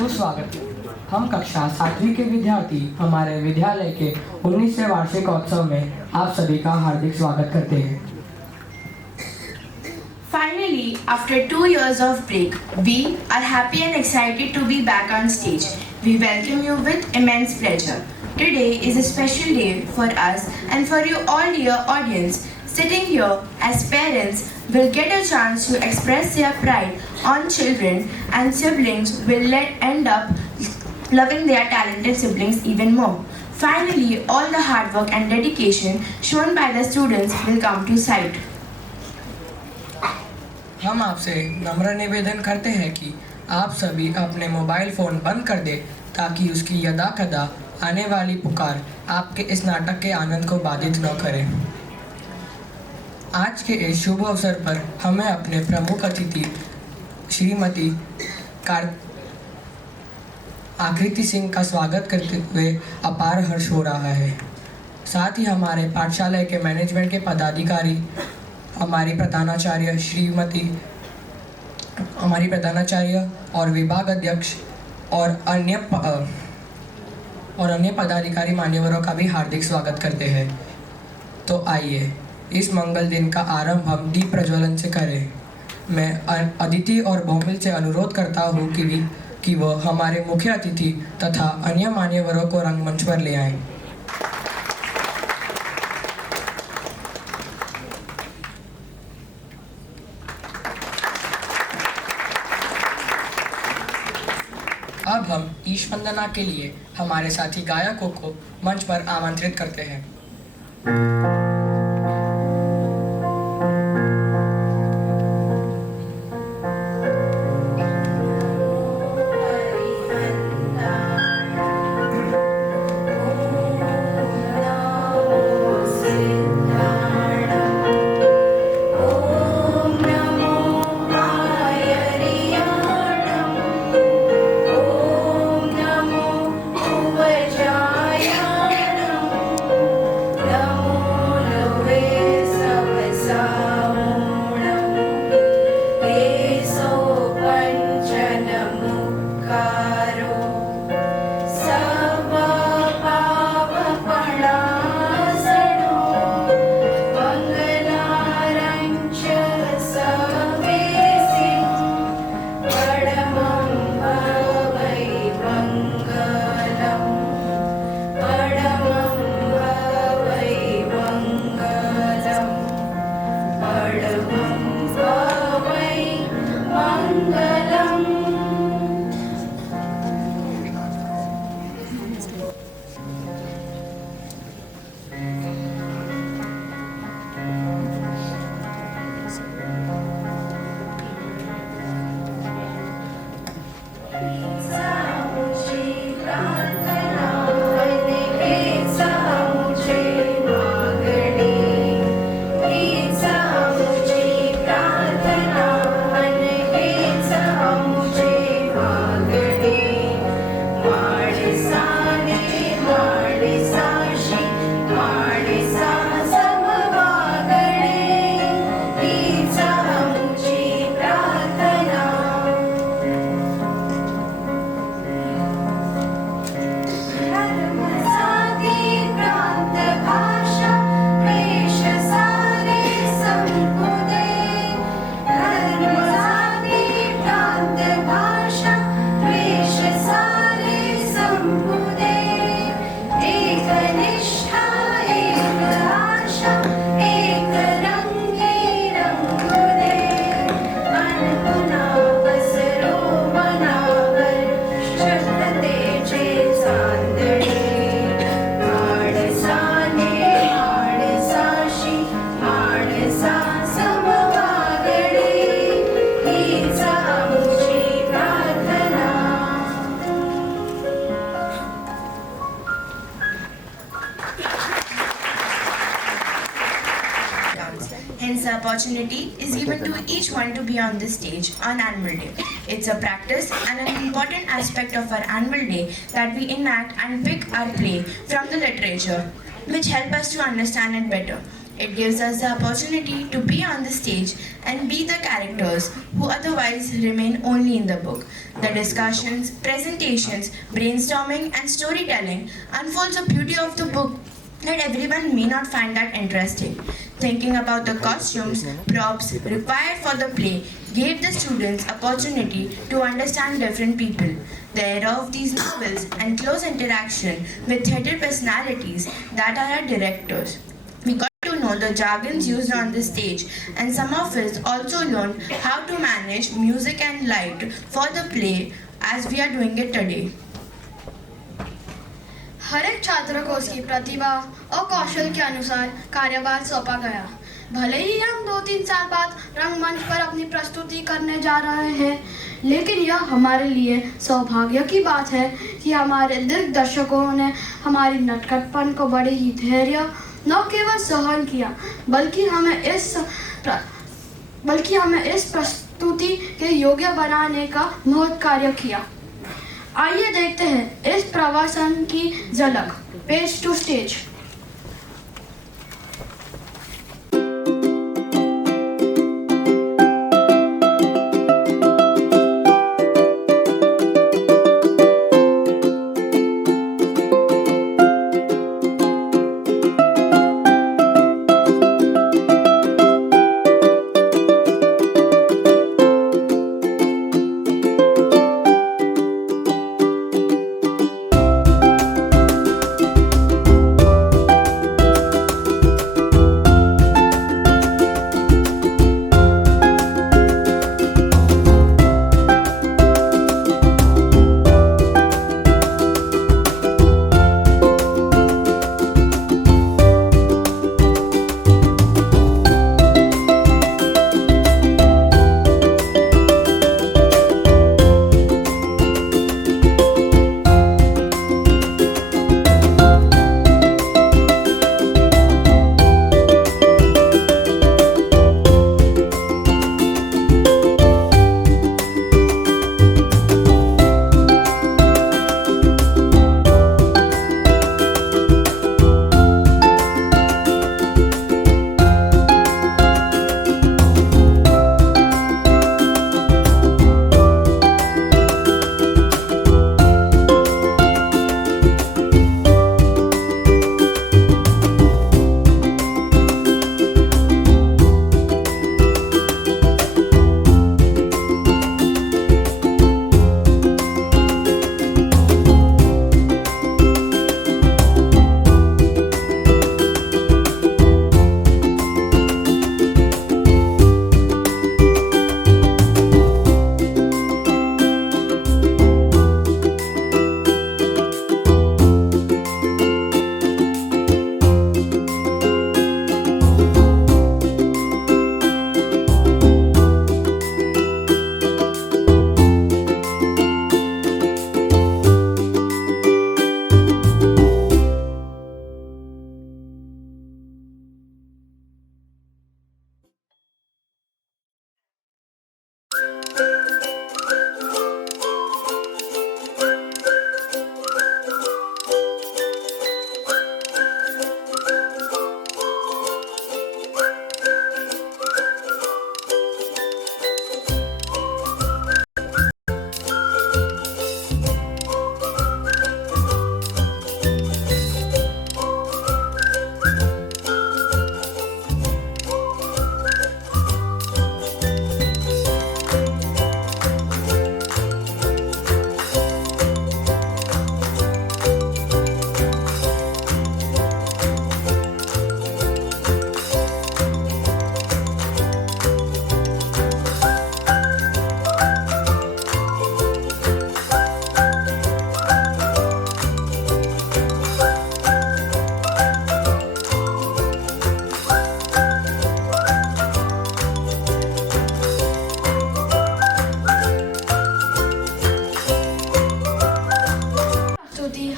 सुस्वागत। हम कक्षा 7वीं के विद्यार्थी हमारे विद्यालय के 19वें वार्षिकोत्सव में आप सभी का हार्दिक स्वागत करते हैं। Finally, after 2 years of break, we are happy and excited to be back on stage. We welcome you with immense pleasure. Today is a special day for us and for you all dear audience. Sitting here as parents will get a chance to express their pride on children, and siblings will end up loving their talented siblings even more. Finally, all the hard work and dedication shown by the students will come to sight. हम आपसे नम्र निवेदन करते हैं कि आप सभी अपने मोबाइल फ़ोन बंद कर दें ताकि उसकी यदाकदा आने वाली पुकार आपके इस नाटक के आनंद को बाधित न करे। आज के इस शुभ अवसर पर हमें अपने प्रमुख अतिथि श्रीमती आकृति सिंह का स्वागत करते हुए अपार हर्ष हो रहा है। साथ ही हमारे पाठशाला के मैनेजमेंट के पदाधिकारी, हमारी प्रधानाचार्य और विभाग अध्यक्ष और अन्य पदाधिकारी मान्यवरों का भी हार्दिक स्वागत करते हैं। तो आइए इस मंगल दिन का आरंभ हम दीप प्रज्वलन से करें। मैं अदिति और भौमिल से अनुरोध करता हूँ कि वह हमारे मुख्य अतिथि तथा अन्य मान्यवरों को रंगमंच पर ले आएं। अब हम ईश वंदना के लिए हमारे साथी गायकों को मंच पर आमंत्रित करते हैं। Hence, the opportunity is given to each one to be on this stage on Annual Day. It's a practice and an important aspect of our Annual Day that we enact and pick our play from the literature, which help us to understand it better. It gives us the opportunity to be on the stage and be the characters who otherwise remain only in the book. The discussions, presentations, brainstorming, and storytelling unfolds the beauty of the book that everyone may not find that interesting. Thinking about the costumes, props required for the play gave the students opportunity to understand different people. The era of these novels and close interaction with theatre personalities that are our directors. We got to know the jargons used on the stage, and some of us also learned how to manage music and light for the play as we are doing it today. हर एक छात्र को उसकी प्रतिभा और कौशल के अनुसार कार्यभार सौंपा गया। भले ही हम 2-3 साल बाद रंगमंच पर अपनी प्रस्तुति करने जा रहे हैं, लेकिन यह हमारे लिए सौभाग्य की बात है कि हमारे दिग्दर्शकों ने हमारी नटखटपन को बड़े ही धैर्य न केवल सहन किया, बल्कि हमें इस प्रस्तुति के योग्य बनाने का महत् कार्य किया। आइए देखते हैं इस प्रवासन की झलक। Page to stage.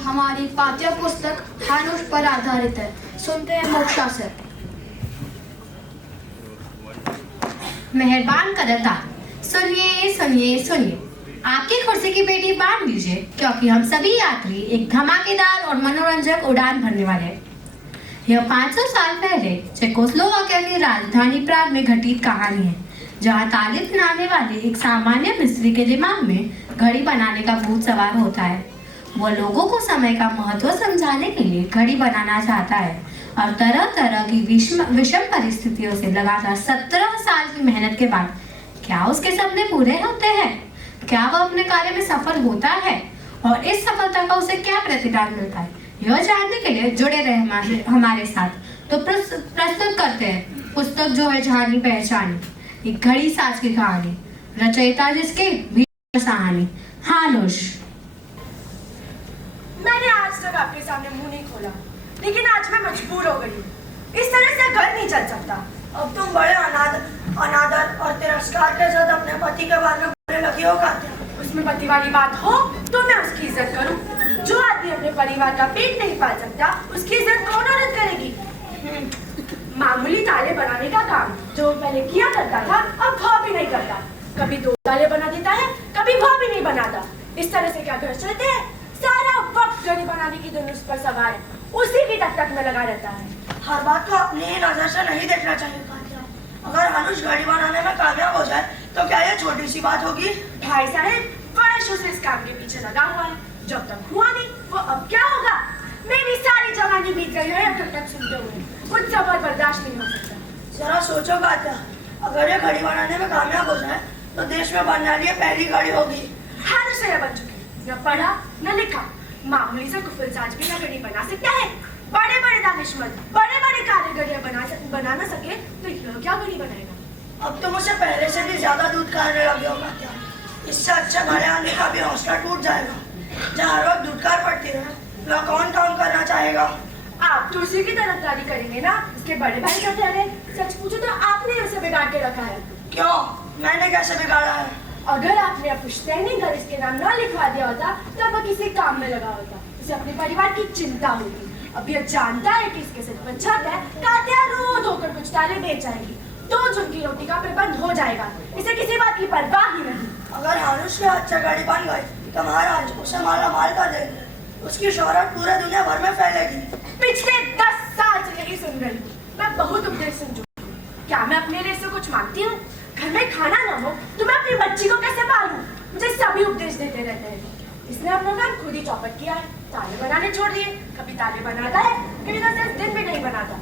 हमारी पाठ्य पुस्तक धानुष पर आधारित है। सुनते हैं मोक्षा से। मेहरबान करता सुनिए सुनिए सुनिए, आपकी कुर्सी की पेटी बांध दीजिए, क्योंकि हम सभी यात्री एक धमाकेदार और मनोरंजक उड़ान भरने वाले हैं। यह 500 साल पहले चेकोस्लोवाकिया की राजधानी प्राग में घटित कहानी है, जहां ताले बनाने वाले एक सामान्य मिस्त्री के दिमाग में घड़ी बनाने का भूत सवार होता है। वह लोगों को समय का महत्व समझाने के लिए घड़ी बनाना चाहता है और तरह तरह की विषम परिस्थितियों से लगातार 17 साल की मेहनत के बाद क्या उसके सपने पूरे होते हैं? क्या वह अपने कार्य में सफल होता है और इस सफलता का उसे क्या प्रतिदान मिलता है? यह जानने के लिए जुड़े रहे हमारे साथ। तो प्रस्तुत करते हैं पुस्तक जो है जानी पहचानी, एक घड़ी साज की कहानी, रचयिता जिसके वीर सहानी हानुश। मैंने आज तक आपके सामने मुंह नहीं खोला, लेकिन आज मैं मजबूर हो गई। इस तरह से घर नहीं चल सकता। अब तुम बड़े अनादर और तिरस्कार के साथ अपने पति के बारे में बोलने लगी हो कात्या। उसमें पति वाली बात हो तो मैं उसकी इज्जत करूं। जो आदमी अपने परिवार का पेट नहीं पाल सकता, उसकी इज्जत कौन औरत करेगी? मामूली ताले बनाने का काम जो पहले किया करता था, अब वह भी नहीं करता। कभी 2 ताले बना देता है, कभी वह भी नहीं बनाता। इस तरह से क्या घर चलते हैं? सारा वक्त घड़ी बनाने की धनुष पर सवार है, उसी की टक में लगा रहता है। हर बात को अपनी ही नजर से नहीं देखना चाहिए कात्या। अगर हानुश घड़ी बनाने में कामयाब हो जाए तो क्या यह छोटी सी बात होगी? भाई साहब वर्षों से इस काम के पीछे लगा हुआ है, जब तक हुआ नहीं वो अब क्या होगा? मेरी सारी जवानी बीत गई है अब तक सुनते हुए, कुछ सबर बर्दाश्त नहीं हो सकता। जरा सोचो कात्या, अगर ये घड़ी बनाने में कामयाब हो जाए तो देश में बनने वाली पहली घड़ी होगी। हानुश से बन चुकी, न पढ़ा न लिखा, मामूली से कुफलसाज भी न घड़ी बना सकता है। बड़े बड़े दानिशमंद, बड़े बड़े कारीगरियां बना न सके तो यह क्या घड़ी बनाएगा? अब तुम उसे पहले से भी ज्यादा दूध खाने लगे हो कात्या। इससे अच्छा भले आने का भी हौसला टूट जाएगा। जहाँ रोज दूधकार पड़ती है, वह कौन काम करना चाहेगा? आप तो उसी की तरफदारी करेंगे ना? इसके बड़े भाई का क्या है? सच पूछो तो आपने उसे बिगाड़ के रखा है। क्यों? मैंने कैसे बिगाड़ा है? अगर आपने पुश्तैनी घर इसके नाम न लिखवा दिया होता तब वह किसी काम में लगा होता। उसे अपने परिवार की चिंता होती। अब यह जानता है कि इसके सिर पर छत है, कात्या रोज होकर कुछ ताले बेच आएगी, 2 जन की रोटी का प्रबंध हो जाएगा। इसे किसी बात की परवाह ही नहीं। अगर हानुश के हाथ से गाड़ी बन गई तो महाराज उसे माला माल कर देंगे। उसकी शोहरत पूरे दुनिया भर में फैलेगी। पिछले 10 साल से यही सुन रही हूँ। मैं बहुत उपदेश सुन चुकी हूँ। क्या मैं अपने लिए से कुछ मांगती हूँ? घर में खाना न हो तो मैं अपनी बच्ची को कैसे पालूं? मुझे सभी उपदेश देते रहते हैं। इसने अपना काम खुद ही चौपट किया है, ताले बनाने छोड़ दिए। कभी ताले बनाता है, कभी 10 दिन भी नहीं बनाता।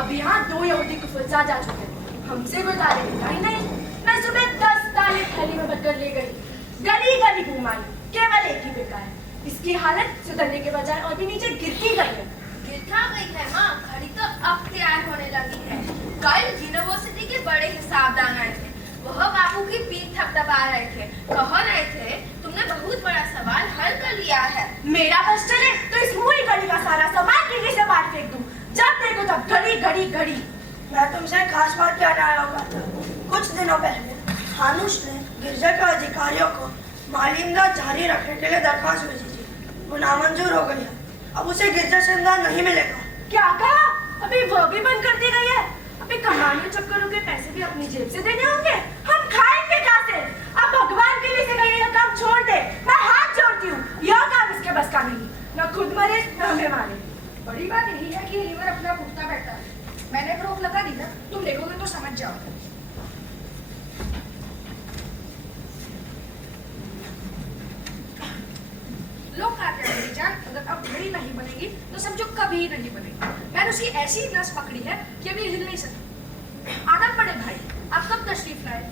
अब यहाँ 2 यहूदी कुफलसाज आ चुके हैं, हमसे कोई ताले मिलता ही नहीं। मैं सुबह 10 ताले थैली में भरकर ले गई, गली गली घुमाई, केवल एक ही बिका है। इसकी हालत सुधरने के बजाय और भी नीचे गिरती गई है। गिरता गई है माँ, घड़ी तो अब तैयार होने लगी है। कल यूनिवर्सिटी के बड़े हिसाबदान आए थे, वह बाबू की पीठ थपथपा रहे थे, कह रहे थे तुमने बहुत बड़ा सवाल हल कर लिया है। मेरा बस चले तो इस मुई घड़ी का सारा सामान गिरने से बाहर फेंक दूं। जब देखो तब घड़ी घड़ी घड़ी। मैं तुमसे एक खास बात कहना आया हूँ कात्या। कुछ दिनों पहले हानुश ने गिरजा के अधिकारियों को माली इमदाद जारी रखने के लिए दरख्वास्त भेजी थी। वो नामंजूर हो गई है। अब उसे गिरजा से इमदाद नहीं मिलेगा। क्या कहा? अभी वो भी बंद कर दी गई है। अभी कमाने चक्करों के पैसे भी अपनी जेब से देने होंगे। हम खाएंगे कहाँ से? अब भगवान के लिए से गई यह काम छोड़ दे। मैं हाथ जोड़ती हूँ, यह काम इसके बस का नहीं। न खुद मरे न हमें मारे। बड़ी बात यही है कि लीवर अपना उठता बैठता है। मैंने एक रोक लगा दी ना, तुम देखोगे तो समझ जाओगे। लोग कहते हैं मेरी जान, अगर अब घड़ी नहीं बनेगी तो समझो कभी नहीं बनेगी। मैंने उसकी ऐसी नस पकड़ी है कि अभी हिल नहीं सकती। आना पड़े भाई, आप कब तशरीफ लाए?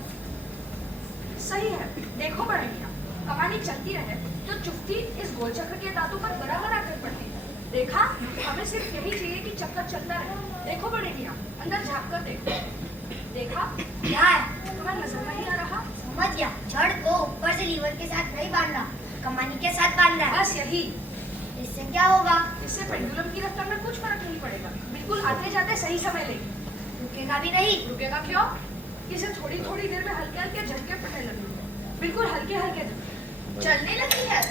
सही है, देखो बड़े मियां, कमानी चलती रहे तो चुफ्ती इस गोल चक्र के दांतों पर बराबर आकर पड़ती है। देखा, हमें सिर्फ यही चाहिए कि चक्कर चलता रहे। देखो बड़े मियां, अंदर झाँक कर देखो। देखा? क्या है? तुम्हें नजर नहीं आ रहा? समझ गया। छड़ को ऊपर से लीवर के साथ नहीं बांधना, कमानी के साथ बांधना है। बस यही। इससे क्या होगा? इससे पेंडुलम की रफ्तार में कुछ फर्क नहीं पड़ेगा। बिल्कुल आते जाते सही समय लेगी। रुकेगा भी नहीं। रुकेगा क्यों? इसे थोड़ी थोड़ी देर में हल्के हल्के झटके पड़ने लगेंगे। बिल्कुल हल्के हल्के झटके। चलने लगी है।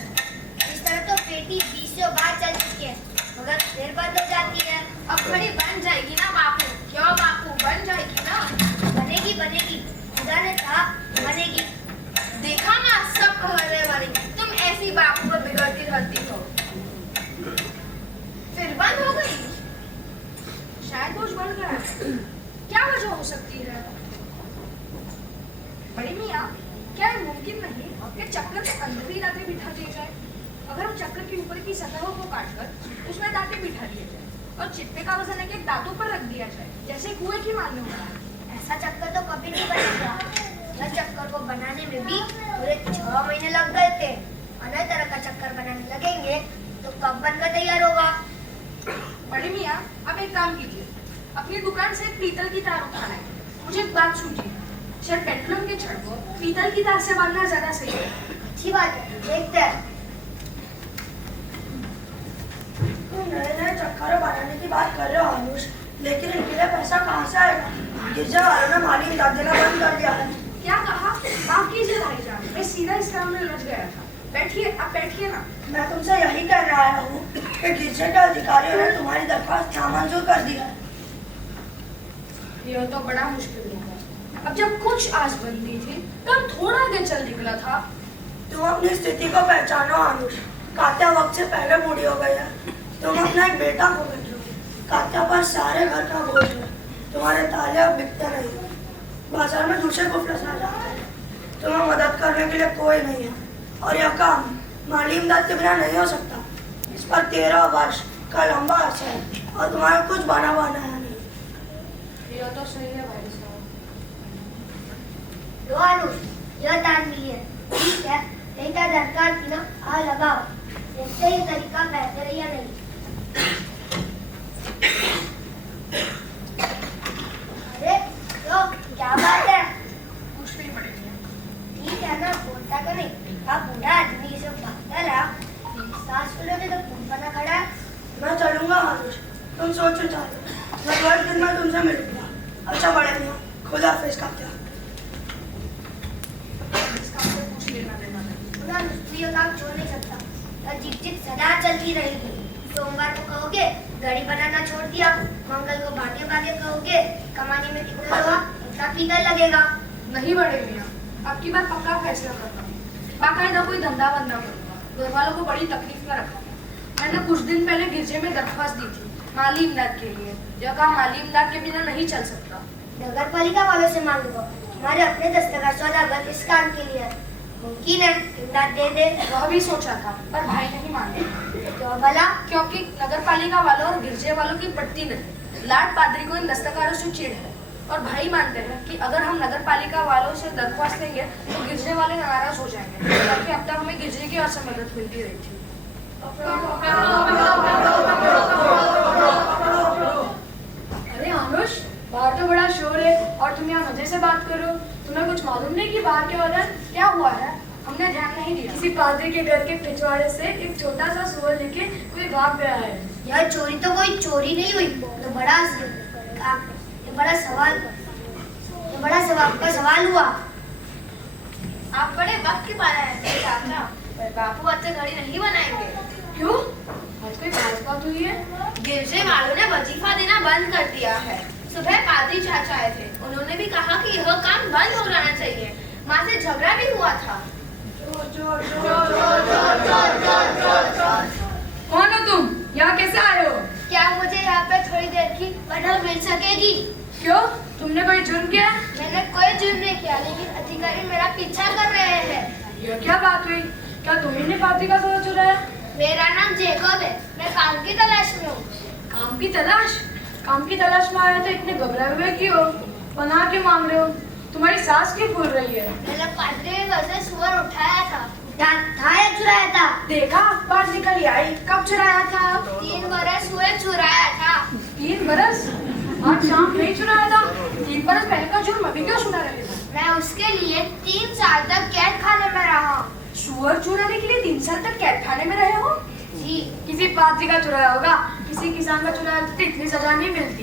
इस तरह तो पेटी 20 बार चल चुकी है, मगर फिर बंद हो जाती है। अब घड़ी बन जाएगी ना बापू? क्यों बापू, बन जाएगी ना? बनेगी बनेगी, खुदा ने कहा बनेगी। देखा ना, सब कह रहे वाली तुम ऐसी बापू पर बिगड़ती रहती हो। फिर बंद हो गई। हो सकती है। बड़ी मियाँ, क्या ये मुमकिन नहीं कि चक्र के अंदर ही दांतें बिठा दिए जाए? अगर हम चक्र के ऊपर की सतहों को काटकर उसमें दांतें बिठा दिए जाए और चिट्टे का वजन एक दांतों पर रख दिया जाए, जैसे कुएं की मान्य होता है। ऐसा चक्कर तो कभी नहीं बनेगा। यह चक्कर को बनाने में भी पूरे 6 महीने लग गए थे। अन्य तरह का चक्कर बनाने लगेंगे तो कब बनकर तैयार होगा? बड़ी मियाँ, आप एक काम कीजिए, अपनी दुकान से एक पीतल की तार उठा लाएं। मुझे एक बात सूझी, शायद पेंडुलम के छड़ को पीतल की तार से बांधना ज्यादा सही है। अच्छी बात है, देखते हैं। तुम नए नए चक्कर बनाने की बात कर रहे हो अनुष, लेकिन इनके लिए पैसा कहाँ से आएगा? गिरजा वालों ने माली इमदाद देना बंद कर दिया है। क्या कहा? माफ कीजिए भाईजान, मैं सीधा इस काम में उलझ गया था। बैठिए, आप बैठिए ना। मैं तुमसे यही कहने आया हूँ कि गिरजे के अधिकारियों ने तुम्हारी दरख्वास्त नामंजूर कर दी है। यह तो बड़ा मुश्किल होगा। अब जब कुछ आस बनती थी तब थोड़ा आगे चल निकला था। तुम अपनी स्थिति को पहचानो अनुष। कात्या वक्त से पहले बूढ़ी हो गई है। तुम अपना एक बेटा खो बैठे हो। कात्या पर सारे घर का बोझ है। तुम्हारे ताले अब बिकते नहीं। बाजार में दूसरे को फंसा जाते हैं। तुम्हें मदद करने के लिए कोई नहीं है और यह काम माली इमदाद के बिना नहीं हो सकता। इस पर 13 वर्ष का लंबा अर्सा है और तुम्हारा कुछ बना है नहीं। यह तो सही है भाई साहब। लो अनुष, यह तार मिली है। ठीक है, नहीं तो दरकार थी ना, आ लगाओ। देखते ही तरीका बेहतर है या नहीं। अरे तो क्या बात है? कुछ नहीं पड़ेगा। ठीक है ना, बोलता तो नहीं। आप बूढ़ा आदमी से भागता रहा, सांस फूलोगे तो खून बना खड़ा है। मैं चलूंगा अनुष, तुम सोचो चाहते। मैं 2 दिन में तुमसे मिलूंगा। अच्छा बड़े मियाँ, खुदा हाफिज। कात्या इसका आपसे कुछ लेना देना नहीं। पूरा मिस्त्रियों काम छोड़ नहीं सकता। तो जिक सदा चलती रहेगी। सोमवार को कहोगे घड़ी बनाना छोड़ दिया, मंगल को बातें कहोगे कमाने में कितना लगा, इतना पीतल लगेगा। नहीं बड़े मियाँ, आपकी बात पक्का फैसला करता हूँ। बाकायदा कोई धंधा बंदा करूँगा। घर वालों को बड़ी तकलीफ में रखा था। मैंने कुछ दिन पहले गिरजे में दरख्वास्त दी थी माली इमदाद के लिए। यह काम माली इमदाद के बिना नहीं चल सकता। नगर पालिका वालों से मांग लो, हमारे अपने दस्तखत सौदागर इस काम के लिए मुमकिन है इमदाद दे दे। वह भी सोचा था पर भाई नहीं माने। क्यों भला? क्योंकि नगर पालिका वालों और गिरजे वालों की पड़ती नहीं। लाट पादरी को इन दस्तकारों से चिढ़ है और भाई मानते हैं कि अगर हम नगर पालिका वालों से दरख्वास्त लेंगे तो गिरजे वाले नाराज हो जाएंगे, क्योंकि अब तक हमें गिरजे की ओर से मदद मिलती रही थी। अरे अनुष, बाहर तो बड़ा शोर है और तुम यहाँ मजे से बात करो। तुम्हें कुछ मालूम नहीं कि बाहर के उधर क्या हुआ है? हमने ध्यान नहीं दिया। किसी पादरी के घर के पिछवाड़े से एक छोटा सा सुअर लेके कोई भाग गया है। यह चोरी तो कोई चोरी नहीं हुई, तो बड़ा सवाल का सवाल हुआ। आप बड़े वक्त के बाद आए थे चाचा, पर बापू आज से घड़ी नहीं बनाएंगे। क्यों? आज कोई खास बात हुई है? गिरजे वालों ने वजीफा देना बंद कर दिया है। सुबह पादरी चाचा आए थे, उन्होंने भी कहा कि यह काम बंद हो जाना चाहिए। माँ से झगड़ा भी हुआ था। कौन हो तुम? यहाँ कैसे आए हो? क्या मुझे यहाँ पे थोड़ी देर की पनाह मिल सकेगी? क्यों? तुमने कोई जुर्म किया? मैंने कोई जुर्म नहीं किया, लेकिन अधिकारी मेरा पीछा कर रहे हैं। यह क्या बात हुई? क्या तुमने पादरी का सोना चुराया? मेरा नाम जेकब है, मैं काम की तलाश में हूँ। काम की तलाश? काम की तलाश में आया तो इतने घबराए हुए क्यों? पनाह क्यों मांग रहे हो? तुम्हारी सांस क्यों फूल रही है? मैंने पादरी के घर से सुअर उठाया था। था या चुराया था? देखा, बात निकल आई। कब चुराया था? 3 बरस हुए चुराया था। 3 बरस? आज शाम नहीं चुराया था? 3 बरस पहले का जुर्म अभी क्यों सुना रहे थे? मैं उसके लिए 3 साल तक कैद खाने में रहा। सुअर चुराने के लिए 3 साल तक कैद खाने में रहे हो? जी। किसी पादरी का चुराया होगा। किसी किसान का चुराया तो इतनी सजा नहीं मिलती।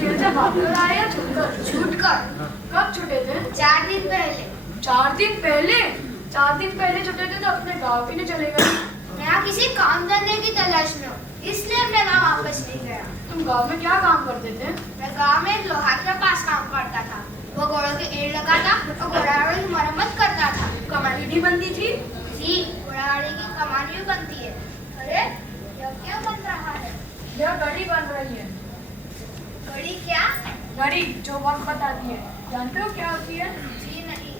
जेल से भागकर आए या छूटकर? कब छूटे थे? 4 दिन पहले। 4 दिन पहले? 4 दिन पहले छूटे थे तो अपने गाँव भी नहीं चले गए? मैं यहाँ किसी काम धंधे की तलाश में हूँ, इसलिए मैं गाँव वापस नहीं गया। तुम गाँव में क्या काम करते थे? मैं गाँव में एक लोहार के पास काम करता था। वो घोड़ों के एड़ लगाता और घोड़ागाड़ी की मरम्मत करता था। कमानी भी बनती थी? जी, घोड़ागाड़ी की कमानी भी बनती है। अरे, यह क्यों बन रहा है? यह घड़ी बन रही है। घड़ी क्या? घड़ी जो वक्त बताती है। जानते हो क्या होती है? जी नहीं,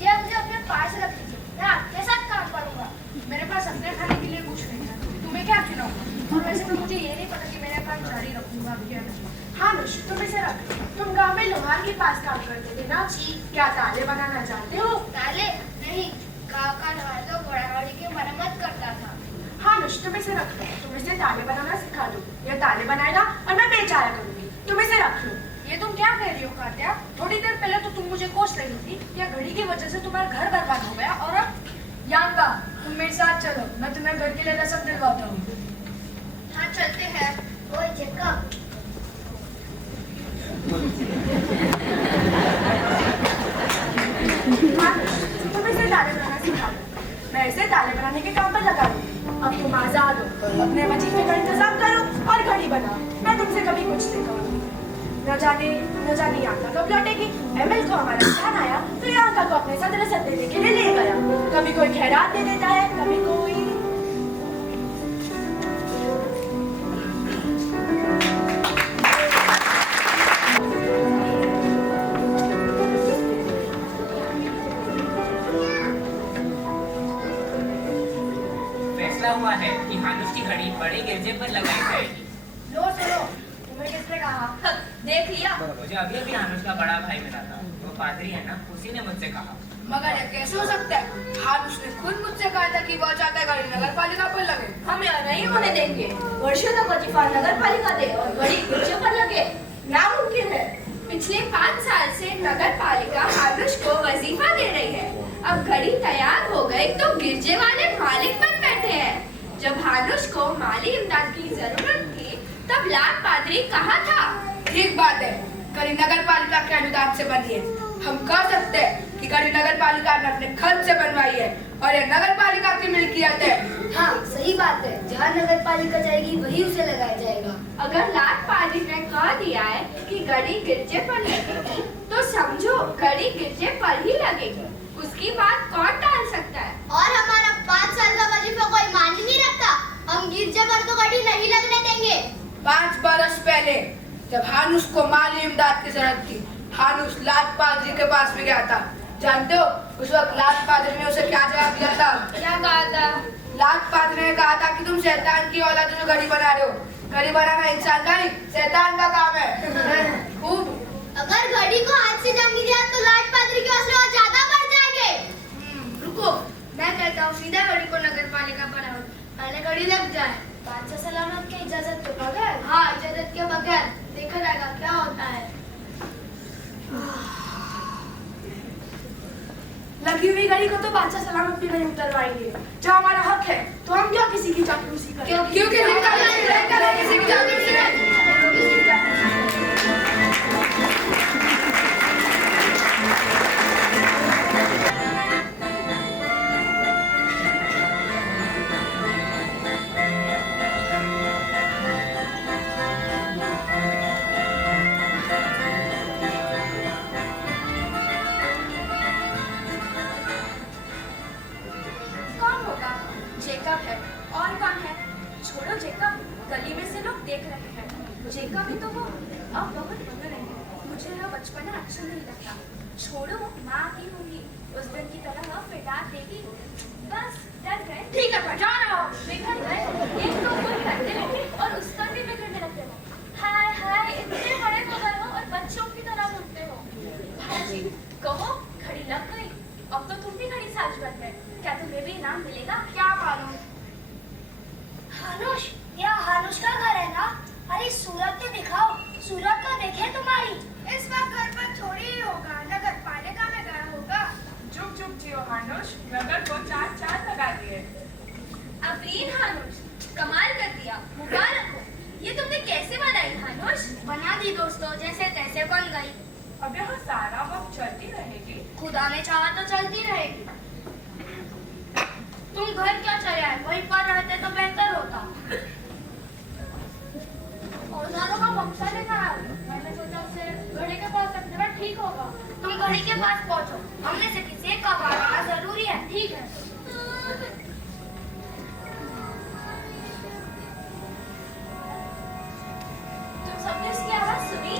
क्या मुझे अपने पास रख दीजिए, मैं आपके साथ काम करूंगा। मेरे पास अपने खाने के लिए कुछ नहीं है, तुम्हें क्या खिलाऊंगा? और वैसे तो मुझे ये नहीं पता कि मेरा काम जारी रखूंगा क्या नहीं। हाँ नुश, तुम इसे रख। तुम गांव में लोहार के पास काम करते थे ना? जी। क्या ताले बनाना जानते हो? ताले नहीं, गाँव का लोहार तो घोड़ागाड़ी की मरम्मत करता था। हाँ नुश, तुम इसे रख लो, तुम इसे ताले बनाना सिखा दो। ये ताले बनाएगा और मैं बेचारा करूंगी। तुम इसे रख लो। ये तुम क्या कह रही हो कात्या? थोड़ी देर पहले तो तुम मुझे कोस रही थी कि घड़ी की वजह से तुम्हारा घर बर्बाद हो गया, और अब यांका तुम मेरे साथ चलो, मैं तुम्हें घर के लिए रसम दिलवाता हूँ। हाँ चलते हैं। ओए जेकब, हाँ, तुम इसे ताले बनाना सिखा दो, मैं इसे ताले बनाने के काम पर लगा दूंगी। अब तुम आजाद हो, अपने वजीफे का इंतजाम करो और घड़ी बनाओ। मैं तुमसे कभी कुछ नहीं कहूँगी। न जाने यांका कब लौटेगी। एमएल को हमारा ध्यान आया तो यांका को अपने साथ रसद देने के लिए ले गया। कभी कोई खैरात दे देता है, कभी कोई। फैसला हुआ है कि हानुश की घड़ी बड़े गिरजे पर लगाई जाएगी। लो सुनो, तुम्हें किसने कहा? देख लिया। मुझे अभी अभी हानुश का बड़ा भाई मिला था, वो पादरी है ना, उसी ने मुझसे कहा। मगर ये कैसे हो सकता है? हानुश ने खुद मुझसे कहा था कि वो चाहता है घड़ी नगर पालिका पर लगे। हम यहाँ नहीं होने देंगे। वर्षों तक वजीफा नगर पालिका दे और घड़ी गिरजे पर लगे, नामुमकिन है। पिछले 5 साल से नगर पालिका हानुश को वजीफा दे रही है। अब घड़ी तैयार हो गई तो गिरजे वाले मालिक बन बैठे हैं। जब हानुश को माली इमदाद की जरूरत थी तब लाल पादरी कहाँ था? ठीक बात है, घड़ी नगर पालिका के अनुदान से बनी है। हम कह सकते हैं कि घड़ी नगर पालिका ने अपने खर्च से बनवाई है और ये नगर पालिका की मिल्कियत है। हाँ सही बात है, जहाँ नगर पालिका जाएगी वही उसे लगाया जाएगा। अगर लाल पादरी ने कह दिया है कि घड़ी गिरजे पर लगेगी तो समझो घड़ी गिरजे पर ही लगेगी। उसकी बात कौन टाल सकता है? और हमारा 5 साल का वजीफा कोई मान ही नहीं रखता। हम गिरजे पर तो घड़ी नहीं लगने देंगे। 5 बरस पहले जब हानुश को माली इमदाद की जरूरत थी, हानुश लाट पादरी के पास भी गया था। जानते हो उस वक्त लाट पादरी ने उसे क्या जवाब दिया था? क्या कहा था? लाट पादरी ने कहा था कि तुम शैतान की औलाद जो घड़ी बना रहे हो। घड़ी बनाना इंसान का नहीं, शैतान का काम है। खूब। अगर घड़ी को हाथ से जंग दिया तो लाट पादरी के हौसले और ज्यादा बढ़ जाएंगे। रुको, मैं कहता हूँ सीधा घड़ी को नगर पालिका बनाओ, पहले घड़ी लग जाए। बादशाह सलामत की इजाजत के बगैर? हाँ, इजाजत के बगैर देखा जाएगा क्या होता है। लगी हुई घड़ी को तो बादशाह सलामत भी नहीं उतरवाएंगे। जब हमारा हक है तो हम क्यों किसी की चापलूसी करें? क्योंकि किसी की चापलूसी नहीं। कौन होगा? जेकब है। और कौन है? छोड़ो जेकब, गली में से लोग देख रहे हैं। जेकब ही तो वो अब बहुत बन रहे हैं। मुझे यह बचपना अच्छा नहीं लगता। छोड़ो, माँ की होंगी, उस दिन की तरह फिटात देगी। बस डर गए। ठीक है, जा रहा हूँ। बिगड़ गए, एक तो वो करते रहे और उस पर भी बिगड़ने लगते हो। हाय हाय, इतने बड़े हो गए हो और बच्चों की तरह घूमते हो। भाजी, कहो घड़ी लग गई, अब तो तुम भी घड़ी साज बन गए। क्या तुम्हें भी इनाम मिलेगा? क्या मालूम। हानुश, यह हानुश का घर है ना? अरे सूरत तो दिखाओ, सूरत तो देखे तुम्हारी। इस वक्त घर पर थोड़ी ही होगा, नगर पालिका में गया होगा। चुप चुप जियो हानुश, नगर को 4 चांद लगा दिए। अफरीन हानुश, कमाल कर दिया, मुबारक हो। ये तुमने कैसे बनाई हानुश? बना दी दोस्तों, जैसे तैसे बन गई। अब यह सारा वक्त चलती रहेगी। खुदा ने चाहा तो चलती रहेगी। तुम घर क्या चले आए? वहीं पर रहते तो बेहतर होता। औजारों का बक्सा लेकर आओ। मैंने सोचा उसे घड़ी के पास रखने में ठीक होगा। तुम घड़ी के पास पहुंचो, हमने से किसी एक का बात आना जरूरी है। ठीक है। तुम सबने उसकी आवाज सुनी?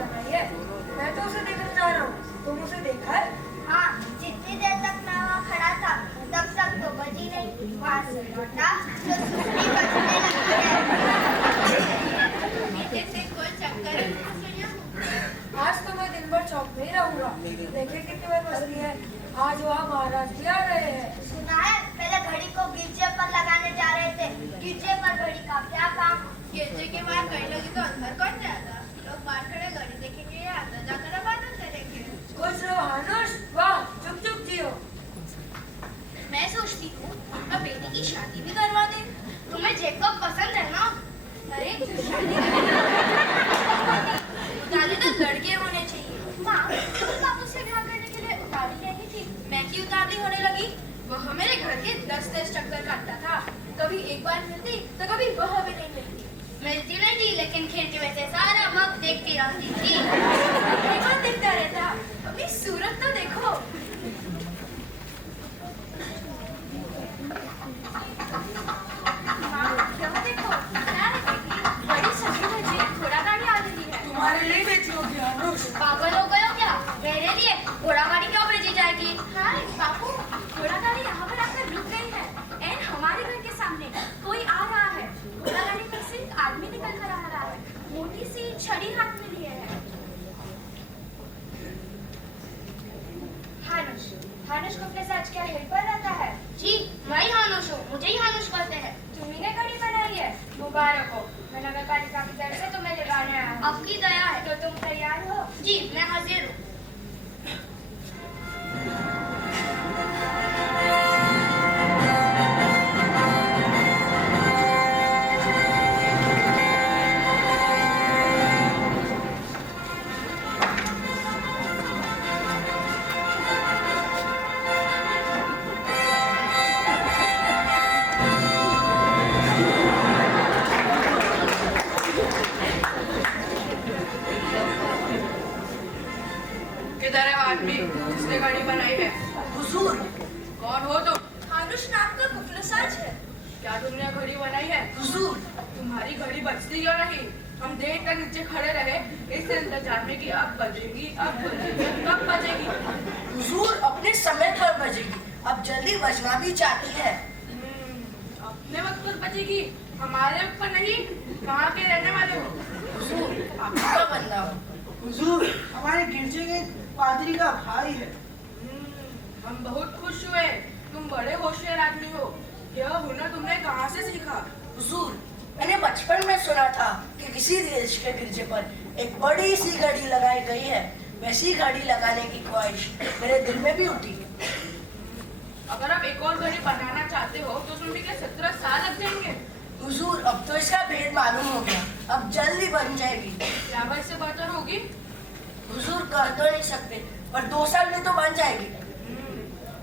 बनाई है? मैं तो उसे देखने जा रहा हूँ। तुम उसे देखा है? हाँ, जितनी देर तक मैं वहाँ खड़ा था तब तक तो बजी नहीं। वहाँ से लौटा तो सुननी बजने लगी है। नीचे से कोई चक्कर ही नहीं सुना। आज तो मैं दिन भर चौक में ही रहूंगा। देखिए कितनी बार मछली है। आज वहाँ महाराज भी आ रहे हैं। सुना है पहले घड़ी को गिरजे पर लगाने जा रहे थे। गिरजे पर घड़ी का क्या काम? गिरजे के बाद घड़ी लगी तो अंदर कौन जाता? लोग बाहर खड़े घड़ी देखेंगे या अंदर जाकर इबादत करेंगे। खुश रहो हानुश, वाह चुप चुप जियो। मैं सोचती हूँ अपना बेटी की शादी भी करवा दे। तुम्हें जेकब पसंद है ना? अरे उतारी तो लड़के होने चाहिए। माँ, तुम बाबू से ब्याह करने के लिए उतारी नहीं थी। मैं क्यों उतारी होने लगी? वह मेरे घर के 10-10 चक्कर काटता था। कभी एक बार मिलती तो कभी वह भी नहीं मिलती। मिलती नहीं थी लेकिन खिड़की में से सारा वक्त देखती रहती थी। कौन देखता रहता? अपनी सूरत तो देखो। क्या देखो? बड़ी सजी धजी घोड़ा गाड़ी आ रही है। तुम्हारे लिए बेची होगी हानुश। पागल हो गए हो क्या? मेरे लिए घोड़ा गाड़ी क्यों भेजी जाएगी? हाँ बापू, घोड़ा गाड़ी यहाँ पर आकर रुक गई है। एन हमारे घर के सामने कोई आ रहा है। घोड़ा गाड़ी में से एक आदमी निकल कर आ रहा है। मोटी सी छड़ी हाथ में लिए है। हानुश को अपने साथ क्या हेल्पर रहता है? जी, मैं ही हानुश हूँ। मुझे ही हानुश कहते हैं। तुम्ही ने घड़ी बनाई है? मुबारक हो। मैं नगर पालिका की तरफ से तुम्हें दिलाने आया हूँ। आपकी दया है। तो तुम तैयार हो? जी, मैं हाजिर हूँ। किधर है वो आदमी जिसने घड़ी बनाई है? हुजूर, कौन हो तुम? हानुश नाम का कुफलसाज है। क्या तुमने घड़ी बनाई है? हुजूर, तुम्हारी घड़ी बजती क्यों नहीं? हम देर तक नीचे खड़े रहे इस इंतजार में कि अब बजेगी, अब बजेगी, कब बजेगी? हुजूर अपने समय पर बजेगी। अब जल्दी बजना भी चाहती है। अपने वक्त पर बजेगी, हमारे वक्त पर नहीं। कहाँ के रहने वाले हो? हुजूर, आपका बंदा हूँ। हुजूर, हमारे गिरजे के पादरी का भाई है। हम बहुत खुश हुए। तुम बड़े होशियार आदमी हो। यह हुनर तुमने कहाँ से सीखा? हुजूर, मैंने बचपन में सुना था कि किसी देश के गिरजे पर एक बड़ी सी घड़ी लगाई गई है। वैसी घड़ी लगाने की ख्वाहिश मेरे दिल में भी उठी। अगर आप एक और घड़ी बनाना चाहते हो तो तुम्हें क्या 17 साल लग जाएंगे? हुजूर, अब तो इसका भेद मालूम हो गया। अब जल्दी बन जाएगी। क्या वह इससे बेहतर होगी? हुजूर, कह तो नहीं सकते, पर 2 साल में तो बन जाएगी।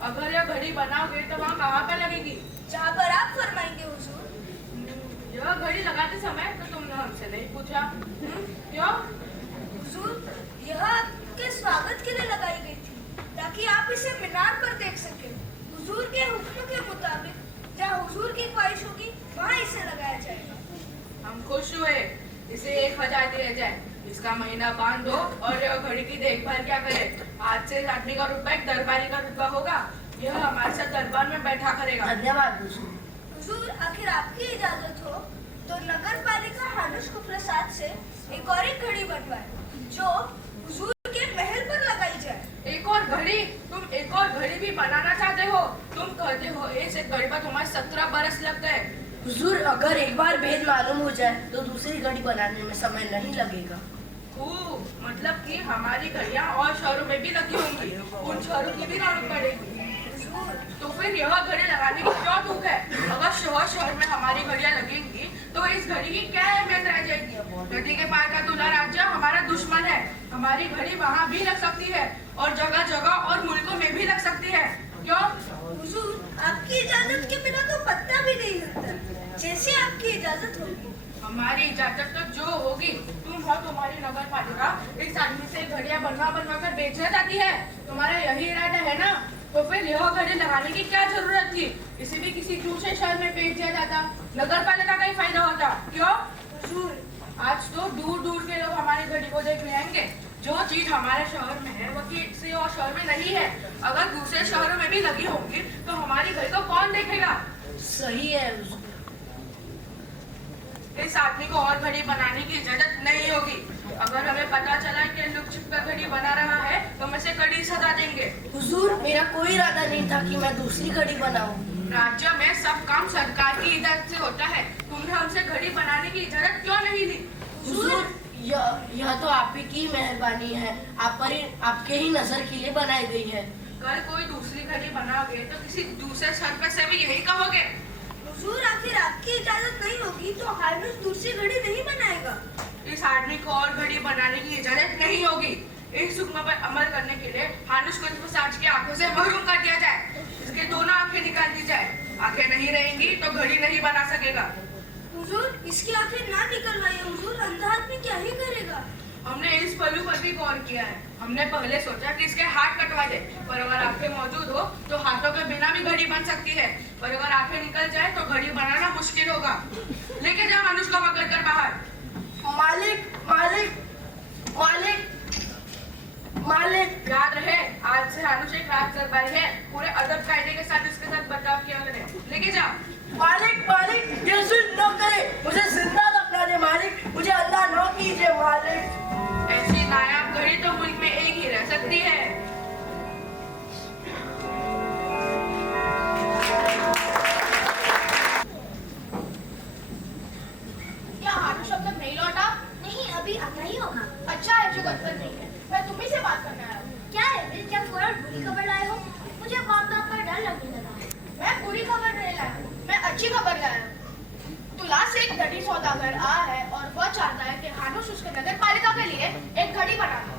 अगर यह घड़ी बनाओगे तो वहाँ कहाँ पर लगेगी? जहाँ पर आप फरमाएंगे हुजूर। यह घड़ी लगाते समय तो तुमने हमसे नहीं पूछा। क्यों? हुजूर, यह आपके स्वागत के लिए लगाई गई थी ताकि आप इसे मीनार पर देख सकें। हुजूर के हुक्म के मुताबिक जहाँ हुजूर की ख्वाहिश होगी वहाँ इसे लगाया जाएगा। हम खुश हुए। इसे 1000 दिया जाए। इसका महीना बांध दो और यह घड़ी की देखभाल क्या करे। आज से आदमी का रुतबा एक दरबारी का रुतबा होगा। यह हमारे साथ दरबार में बैठा करेगा। धन्यवाद हुजूर। हुजूर, आखिर आपकी इजाजत हो तो नगर पालिका हानुश को प्रसाद से एक और एक घड़ी बनवाए जो हुजूर के महल पर लगाई जाए। एक और घड़ी? तुम एक और घड़ी भी बनाना चाहते हो? तुम कहते हो इस एक घड़ी पर तुम्हारे 17 बरस लग गए। हुजूर, अगर एक बार भेद मालूम हो जाए तो दूसरी घड़ी बनाने में समय नहीं लगेगा। मतलब कि हमारी घड़ियाँ और शहरों में भी लगी होंगी। उन शहरों की भी रौनक बढ़ेगी। तो फिर यह घड़ी लगाने की क्या तुक है? अगर शहर में हमारी घड़ियाँ लगेंगी तो इस घड़ी की क्या अहमियत रह जाएगी? नदी के पार का दूल्हा राजा हमारा दुश्मन है। हमारी घड़ी वहाँ भी लग सकती है और जगह जगह और मुल्कों में भी लग सकती है। क्यों? हुजूर, आपकी इजाजत के बिना तो पत्ता भी नहीं हिलता। जैसे आपकी इजाजत होगी। हमारी इजाजत तो जो होगी। तुम हो तुम्हारी नगर पालिका इस आदमी से घड़ियां बनवा कर बेचना चाहती है। तुम्हारा यही इरादा है ना? तो फिर यह घड़ी लगाने की क्या जरूरत थी? इसे भी किसी दूसरे शहर में बेच दिया जाता, नगर पालिका का ही फायदा होता। क्यों? हुजूर, आज तो दूर दूर के लोग हमारी घड़ी को देखने आएंगे। जो चीज हमारे शहर में है वो किसी और शहर में नहीं है। अगर दूसरे शहरों में भी लगी होंगी तो हमारी घड़ी को कौन देखेगा? सही है। इस आदमी को और घड़ी बनाने की इजाजत नहीं होगी। अगर हमें पता चला कि लुक छिप कर घड़ी बना रहा है तो हम इसे कड़ी सजा देंगे। हुजूर, मेरा कोई इरादा नहीं था कि मैं दूसरी घड़ी बनाऊं। राज्य में सब काम सरकार की इजाजत से होता है। तुमने हमसे घड़ी बनाने की इजाजत क्यों नहीं ली? हुजूर, यह तो आप ही की मेहरबानी है। आपके ही नजर के लिए बनाई गई है। कल कोई दूसरी घड़ी बनाओगे तो किसी दूसरे शहर से भी यही कहोगे। हुजूर, आखिर आपकी इजाजत नहीं होगी तो हार्नस दूसरी घड़ी नहीं बनाएगा। इस आदमी को और घड़ी बनाने की इजाजत नहीं होगी। इस हुक्म पर अमल करने के लिए हानुस को इस आज की आंखों से महरूम कर दिया जाए। इसके दोनों आंखें निकाल दी जाए। आंखें नहीं रहेंगी तो घड़ी नहीं बना सकेगा। हुजूर, इसकी आंखें ना निकलवाइए। हुजूर, अंधा आदमी क्या ही करेगा? हमने इस पहलू पर भी गौर किया है। हमने पहले सोचा कि इसके हाथ कटवा दे, पर अगर आंखें मौजूद हो तो हाथों के बिना भी घड़ी बन सकती है। पर अगर आंखें निकल जाए तो घड़ी बनाना मुश्किल होगा। लेके जाओ हानुस को पकड़ कर बाहर। मालिक, मालिक, मालिक, मालिक। याद रहे, आज से हानुस एक राज दरबारी है। पूरे अदब कायदे के साथ इसके साथ बर्ताव किया करें। लेके जाओ। मालिक, मालिक, ये जुल्म न करे। मुझे जिंदा रखना दे मालिक। मुझे अल्लाह न कीजिए मालिक। ऐसी नायाब घड़ी तो मुल्क में एक ही रह सकती है। क्या हानुस अब तक नहीं लौटा? नहीं, अभी आता ही होगा। अच्छा है जो घर पर नहीं है। मैं तुम्ही से बात करने आया हूँ। क्या है बिल, क्या फौरन बुरी खबर लाए हो? मुझे बात बात पर डर लगने लगा है। मैं बुरी खबर नहीं लाया हूँ, मैं अच्छी खबर लाया हूँ। तुला से एक दड़ी सौदागर आया है और वह चाहता है कि हानुस उसके नगर पालिका के लिए एक घड़ी बना दे।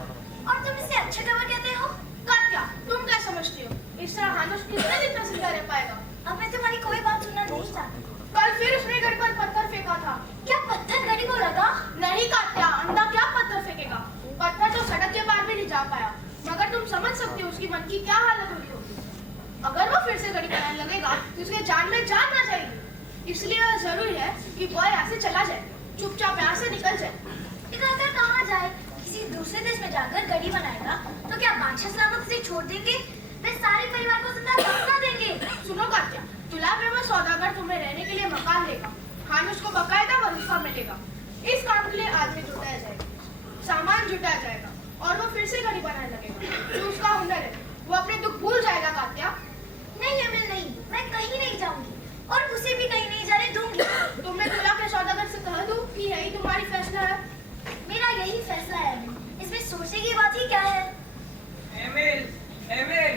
और तुम इसे अच्छी खबर कहते हो? कात्या, तुम क्या समझती हो? इस तरह हानुस कितने दिन तक जिंदा रह पाएगा? अब मैं तुम्हारी कोई बात सुनना नहीं चाहती। कल फिर उसने घड़ी पर पत्थर फेंका था। क्या पत्थर घड़ी को लगा? नहीं कात्या, अंधा क्या पत्थर फेंकेगा? पत्थर तो सड़क के पार भी नहीं जा पाया। मगर तुम समझ सकती हो उसकी मन की क्या हालत हुई होगी। अगर वो फिर से घड़ी बनाने लगेगा तो उसके जान में जान आ जाएगी। इसलिए जरूरी है कि वह यहाँ से चला जाए, चुपचाप यहाँ से निकल जाए। निकलकर कहाँ जाए? किसी दूसरे देश में जाकर घड़ी बनाएगा तो क्या बादशाह सलामत उसे छोड़ देंगे? वे सारे परिवार को जिंदा दफना देंगे। सुनो कात्या, तुला में वह सौदागर तुम्हें रहने के लिए मकान देगा। हानुस को बकायदा वजीफा मिलेगा। इस काम के लिए आदमी जुटाया जाएगा, सामान जुटाया जाएगा और वो फिर से घड़ी बनाने लगेगा। जो उसका हुनर है वो अपने दुख भूल जाएगा। कात्या, नहीं अमिल, नहीं, मैं कहीं नहीं जाऊंगी और उसे भी कहीं नहीं जाने दूंगी। तुमने तुला के सौदागर से कह दूं कि यही तुम्हारी फैसला है? मेरा यही फैसला है अमिल। इसमें सोचने की बात ही क्या है? एमिल, एमिल,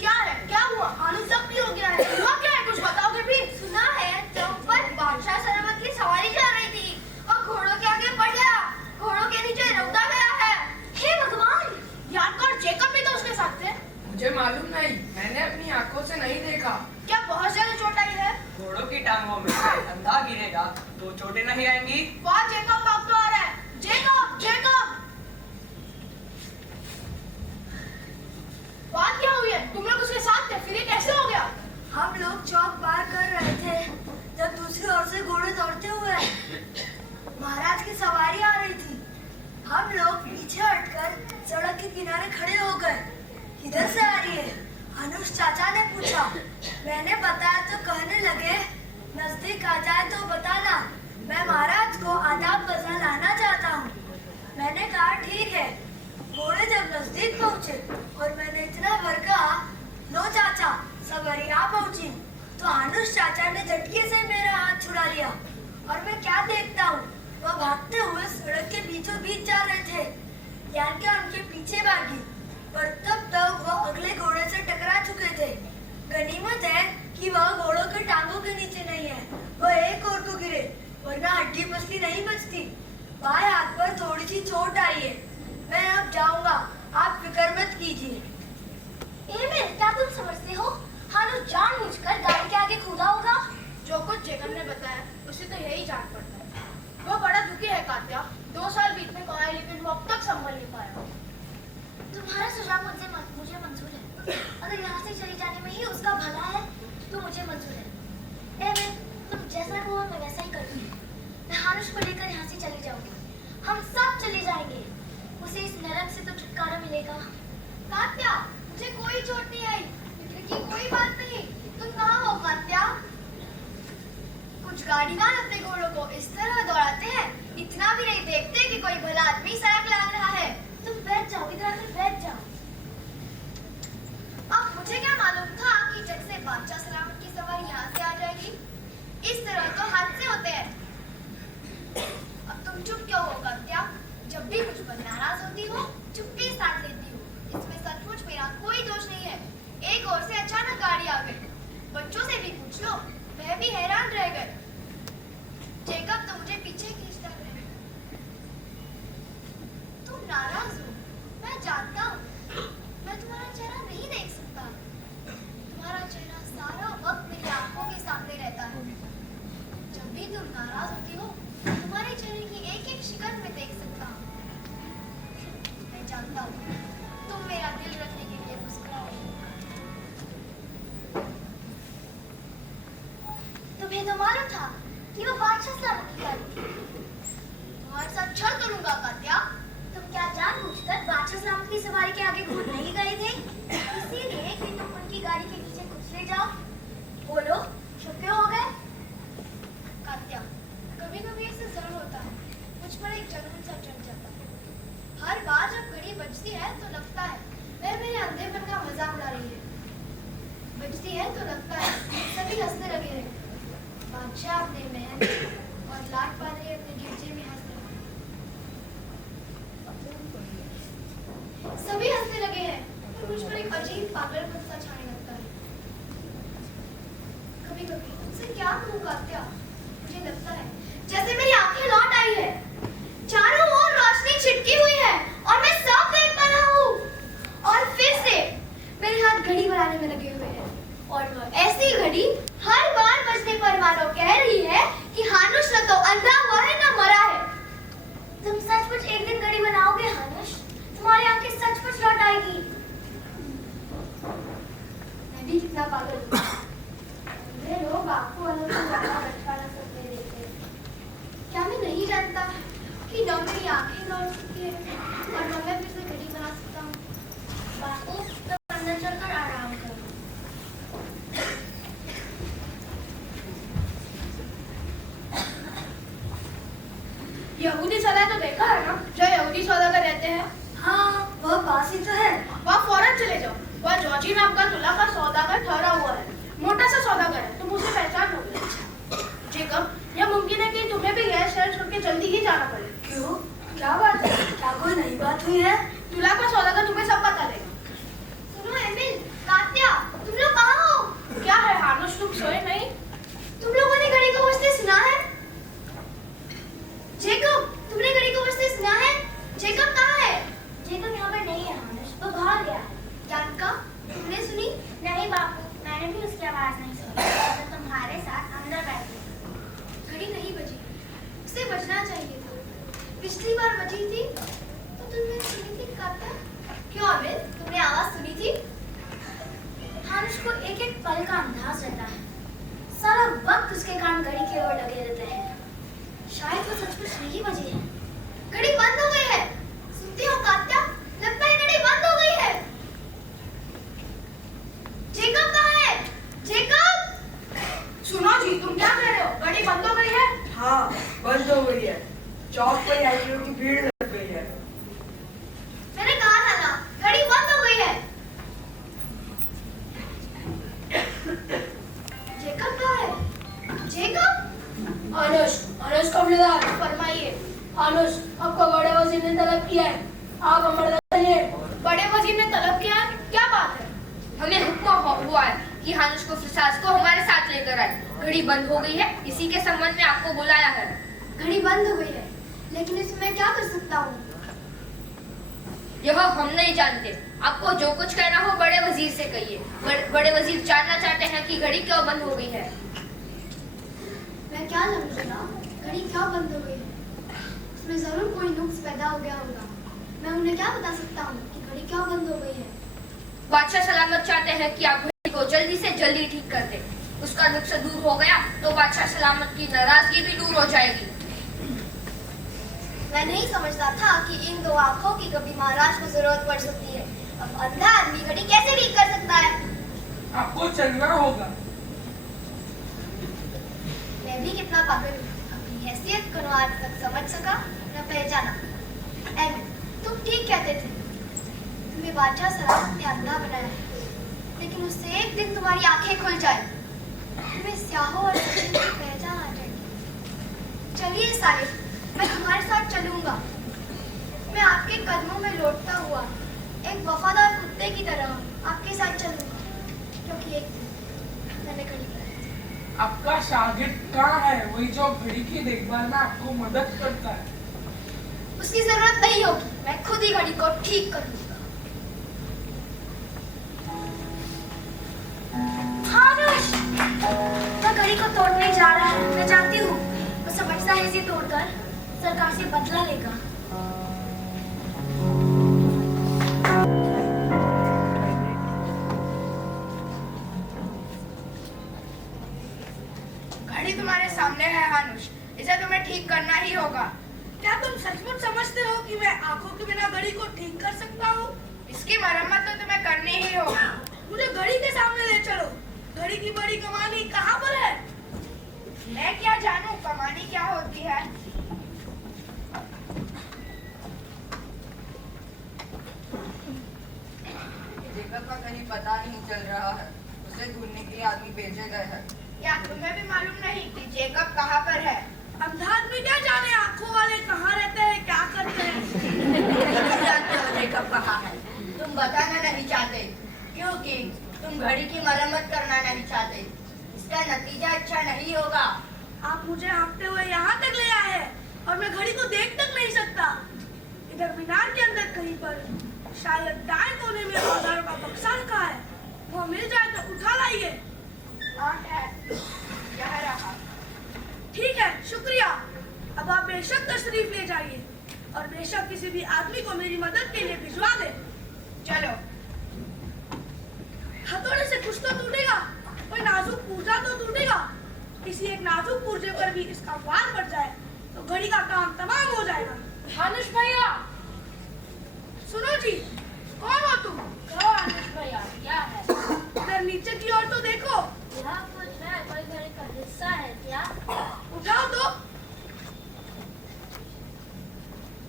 क्या है? क्या हुआ? हानुस जख्मी हो गया है। हुआ क्या है? कुछ बताओगे भी? सुना है चौक पर बादशाह सलामत की सवारी जा रही थी और घोड़ों के आगे पड़ गया। घोड़ों के नीचे रौंदा गया है। हे भगवान! याद कर, जेकब भी तो उसके साथ थे। मुझे मालूम नहीं, मैंने अपनी आंखों से नहीं देखा। क्या बहुत ज्यादा चोट आई है? घोड़ों की टांगों में से अंधा गिरेगा तो चोटें नहीं आएंगी। वहाँ जेकब भाग तो आ रहा है। Jacob, Jacob! बात क्या हुई है? तुम लोग उसके साथ थे, फिर ये कैसे हो गया? हम लोग चौक पार कर रहे थे जब दूसरी ओर से घोड़े दौड़ते हुए महाराज की सवारी आ रही थी। हम लोग पीछे हटकर सड़क के किनारे खड़े हो गए। किधर से आ रही है? अनुष चाचा ने पूछा। मैंने बताया तो कहने लगे, नजदीक आ जाए तो बताना, मैं महाराज को आदाब बजा लाना चाहता हूँ। मैंने कहा ठीक है। घोड़े जब नजदीक पहुँचे और मैंने इतना भर कहा, लो चाचा, सवारी आ पहुँची, तो अनुष चाचा ने झटके से मेरा हाथ छुड़ा लिया और मैं क्या देखता हूँ, वह भागते हुए सड़क के बीचों बीच जा रहे थे। यार क्या उनके पीछे भागी, पर तब तक वह अगले घोड़े से टकरा चुके थे। गनीमत है कि वह घोड़ों के टांगों के नीचे नहीं है, वह एक और को गिरे, वरना हड्डी पसली नहीं बचती। बाएं हाथ पर थोड़ी सी चोट आई है। मैं अब जाऊंगा, आप फिक्र मत कीजिए। एमिल, क्या तुम समझते हो हानुस जानबूझकर गाड़ी के आगे कूदा होगा? जो कुछ जेकब ने बताया उसे तो यही जान पड़ता है। वो बड़ा दुखी है कात्या। 2 साल बीतने को आए लेकिन वो अब तक संभल नहीं पाया। तुम्हारा सुझाव मुझे मंजूर है। अगर यहाँ से चली जाने में ही उसका भला है तो मुझे मंजूर है। एमिल, तुम जैसा कहो मैं वैसा ही करूँगी। मैं हानुश को लेकर यहाँ से चली जाऊंगी। हम सब चले जाएंगे। उसे इस नरक से तो छुटकारा मिलेगा। कात्या, मुझे कोई चोट नहीं आई। फिक्र की कोई बात नहीं। तुम कहाँ हो कात्या? कुछ गाड़ीवान अपने घोड़ों को इस तरह दौड़ाते हैं, इतना भी नहीं देखते कि कोई भला आदमी सड़क लांग रहा है। तुम बैठ जाओ, इधर आकर बैठ जाओ। अब मुझे क्या मालूम था कि जग से बादशाह सलामत की सवारी यहाँ से आ जाएगी। इस तरह तो हादसे होते हैं। अब तुम चुप क्यों हो कात्या? जब भी मुझ पर नाराज होती हो, चुप्पी साध लेती हो। इसमें सचमुच मेरा कोई दोष नहीं है। एक ओर से अचानक गाड़ी आ गई। बच्चों से भी पूछ लो, वह भी हैरान रह गए। जेकब तो मुझे पीछे खींचता रहे। तुम नाराज हो, मैं जानता हूँ। मैं तुम्हारा चेहरा नहीं देख सकता। तुम्हारा चेहरा सारा वक्त मेरी आंखों के सामने रहता है। जब भी तुम नाराज होती हो, तुम्हारे चेहरे की एक एक शिकन में देख सकता हूँ। मैं जानता हूँ तुम मेरा दिल रखने के लिए मुस्कुराओगे। तुम्हें तो मालूम था कि वो बादशाह सलामत की गाड़ी थी। तुम्हारे साथ छल करूंगा कात्या। तुम क्या जानबूझकर बादशाह सलामत की सवारी के आगे कूद नहीं गए थे, इसीलिए कि तुम उनकी गाड़ी के पीछे कुचले जाओ? बोलो, चुप क्यों हो गए? कात्या, कभी कभी ऐसा जरूर होता है। मुझ पर एक जुनून सा चढ़ जाता है। हर बार जब घड़ी बजती है तो लगता है वह मेरे अंधेपन का मजाक उड़ा रही है। बजती है तो लगता है सभी हंसने लगे हैं। बादशाह अपने महल और लाट पादरी अपने गिरजे में हंस रहे हैं। सभी हंसने लगे हैं और मुझ पर एक अजीब पागलपन सा छाने लगता है। कभी कभी तुमसे क्या कहूं कात्या, मुझे लगता है जैसे मेरी आंखें लौट आई है। चारों ओर रोशनी छिटकी हुई है और मैं सब देख पा रहा हूँ। और फिर से मेरे हाथ घड़ी बनाने में लगे हुए हैं और वह ऐसी घड़ी हर बार बजने पर मानो कह रही है कि हानुश न तो अंधा हुआ है न मरा है। तुम सचमुच एक दिन घड़ी बनाओगे हानुश? तुम्हारी आंखें सचमुच लौट आएगी। मैं भी कितना पागल हूँ। अंधे लोग आंखों वालों को ज्यादा बचकाना सपने देखते हैं। क्या मैं नहीं जानता कि न मेरी आंखें लौट सकती है और न मैं फिर से घड़ी बना सकता हूँ? बापू, तो अंदर चलकर आराम करो। यहूदी सौदा तो देखा है ना, जो यहूदी सौदागर रहते हैं? हाँ, वह पास ही तो है। वहाँ फौरन चले जाओ। वह जॉर्जी नाम का तुला का सौदागर ठहरा हुआ है। मोटा सा सौदागर है, तुम उसे पहचान लोगे। जेकब, यह मुमकिन है कि तुम्हें भी यह शहर छोड़ के जल्दी ही जाना पड़े। क्यों? क्या बात है? क्या कोई नई बात हुई है? तुला का सौदागर तुम्हें सब बता देगा। सुनो एमिल, कात्या, तुम लोग कहाँ हो? क्या है हानुश, तुम सोए नहीं? तुम लोगों ने घड़ी को बजते सुना है? जेकब, तुमने घड़ी को बजते सुना है? जेकब कहाँ है? जेकब यहाँ पर नहीं है हानुश, वो बाहर गया है। जानका, तुमने सुनी? नहीं बापू, मैंने भी उसकी आवाज नहीं सुनी। तो तुम्हारे साथ अंदर बैठी। घड़ी नहीं बजी, उसे बजना चाहिए था। पिछली बार बजी थी तो तुमने सुनी थी कात्या? क्यों अमित, तुमने आवाज सुनी थी? हानुश को एक एक पल का अंदाज रहता है। सारा वक्त उसके कान घड़ी की ओर लगे रहते हैं। शायद वो सचमुच नहीं बजी है। घड़ी बंद हो गई है। सुनती हो कात्या? लगता है घड़ी बंद हो गई है। जेकब कहाँ है? जेकब! सुनो जी, तुम क्या कह रहे हो? घड़ी बंद हो गई है? हाँ, बंद हो गई है। चौक पर यात्रियों की भीड़ लग गई है। मैंने कहा था ना, घड़ी बंद हो गई है। जेकब कहाँ है? जेकब! अनुष, अनुष कबीलदार, फरमाइए। अनुष, आपको बड़े वजीर ने तलब किया है। आप अमरदास चलिए। बड़े वजीर ने तलब किया है? क्या बात है? हमें हुक्म हुआ है कि हानुश को फिसास को हमारे साथ लेकर आए। घड़ी बंद हो गई है, इसी के संबंध में आपको बुलाया है। घड़ी बंद हो गई है, लेकिन इसमें मैं क्या कर सकता हूँ? यह हम नहीं जानते। आपको जो कुछ कहना हो बड़े वजीर से कहिए। बड़े वजीर जानना चाहते हैं कि घड़ी क्यों बंद हो गई है। मैं क्या समझूंगा? घड़ी क्यों बंद हो गई है? उसमें जरूर कोई नुक्स पैदा हो गया होगा। मैं उन्हें क्या बता सकता हूँ कि घड़ी क्यों बंद हो गई है? बादशाह सलामत चाहते हैं कि आप घड़ी को जल्दी से जल्दी ठीक कर दें। उसका नुक्स दूर हो गया तो बादशाह सलामत की नाराजगी भी दूर हो जाएगी। मैं नहीं समझता था कि इन दो आंखों की कभी महाराज को जरूरत पड़ सकती है। अब अंधा आदमी घड़ी कैसे ठीक कर सकता है? आपको चलना होगा। मैं भी कितना पागल हूँ, अपनी हैसियत को न आज तक समझ सका न पहचाना। एमिन, तुम ठीक कहते थे, तुम्हें बादशाह सलामत ने अंधा बनाया है, लेकिन उससे एक दिन तुम्हारी आंखें खुल जाए, तुम्हें स्याहों और सफेद की पहचान आ जाएगी। चलिए साहिब, मैं तुम्हारे साथ चलूंगा। मैं आपके कदमों में लौटता हुआ एक वफादार कुत्ते की तरह आपके साथ चलूंगा, क्योंकि एक दिन मैंने घड़ी बनाई। आपका शागिर्द कहाँ है? वही जो घड़ी की देखभाल में आपको मदद करता है। उसकी जरूरत नहीं होगी, मैं खुद ही घड़ी को ठीक करूंगा। हानुश, वह घड़ी को तोड़ने जा रहा है। मैं जानती हूँ वो समझता है इसे तोड़कर सरकार से बदला लेगा। घड़ी तुम्हारे सामने है हानुश, इसे तुम्हें ठीक करना ही होगा। क्या तुम सचमुच समझते हो कि मैं आंखों के बिना घड़ी को ठीक कर सकता हूँ? इसकी मरम्मत तो तुम्हें करनी ही होगी। मुझे घड़ी के सामने ले चलो। घड़ी की बड़ी कमानी कहाँ पर है? मैं क्या जानूं कमानी क्या होती है? जेकब का कहीं पता नहीं चल रहा है, उसे ढूंढने के लिए आदमी भेजे गए हैं। क्या तुम्हें भी मालूम नहीं कि जेकब कहाँ पर है? अंधा आदमी क्या जाने आंखों वाले कहाँ रहते हैं, क्या करते हैं? तुम जानते हो जेकब कहाँ है, तुम बताना नहीं चाहते क्योंकि तुम घड़ी की मरम्मत करना नहीं चाहते। इसका नतीजा अच्छा नहीं होगा। आप मुझे हाँकते हुए यहाँ तक ले आए हैं और मैं घड़ी को देख तक नहीं सकता। इधर मीनार के अंदर कहीं पर शायद दाएं कोने में औजारों का बक्सा रखा है, वो मिल जाए तो उठा लाइए। हाँ है, यह रहा। ठीक है, शुक्रिया। अब आप बेशक तशरीफ ले जाइए और बेशक किसी भी आदमी को मेरी मदद के लिए भिजवा दे। चलो। हथौड़े से कुछ तो टूटेगा, कोई नाजुक पुर्जा तो टूटेगा। किसी एक नाजुक पुर्जे पर भी इसका वार पड़ जाए तो घड़ी का काम तमाम हो जाएगा। हानुश भैया, सुनो जी, कौन हो तुम? कहो हानुश भैया, क्या है? इधर नीचे की ओर तो देखो। यहाँ कुछ है, कोई घड़ी का हिस्सा है क्या? उठाओ तो।